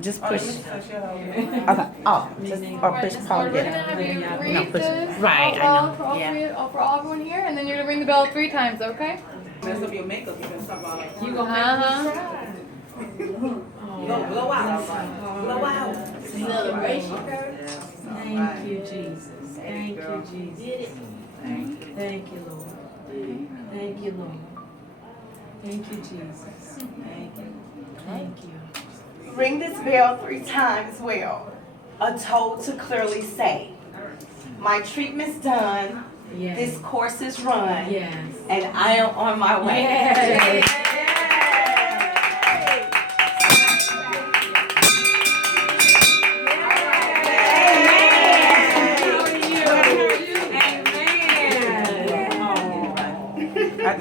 Just push. Okay. Oh, just or push Paul. We're gonna have you read push. this Right, out I loud know. for all, Yeah. for all everyone here, and then you're gonna ring the bell 3 times, okay? Mess up your makeup, you gonna talk about it. You gonna make me cry. You gonna blow out. Blow out. Celebration. Thank you, Jesus. Thank you, Jesus. Thank you, Lord. Thank you, Lord. Thank you, Jesus. Thank you. Thank you. Ring this bell 3 times well. A toll to clearly say, my treatment's done, Yes. this course is run, Yes. and I am on my way. Yes.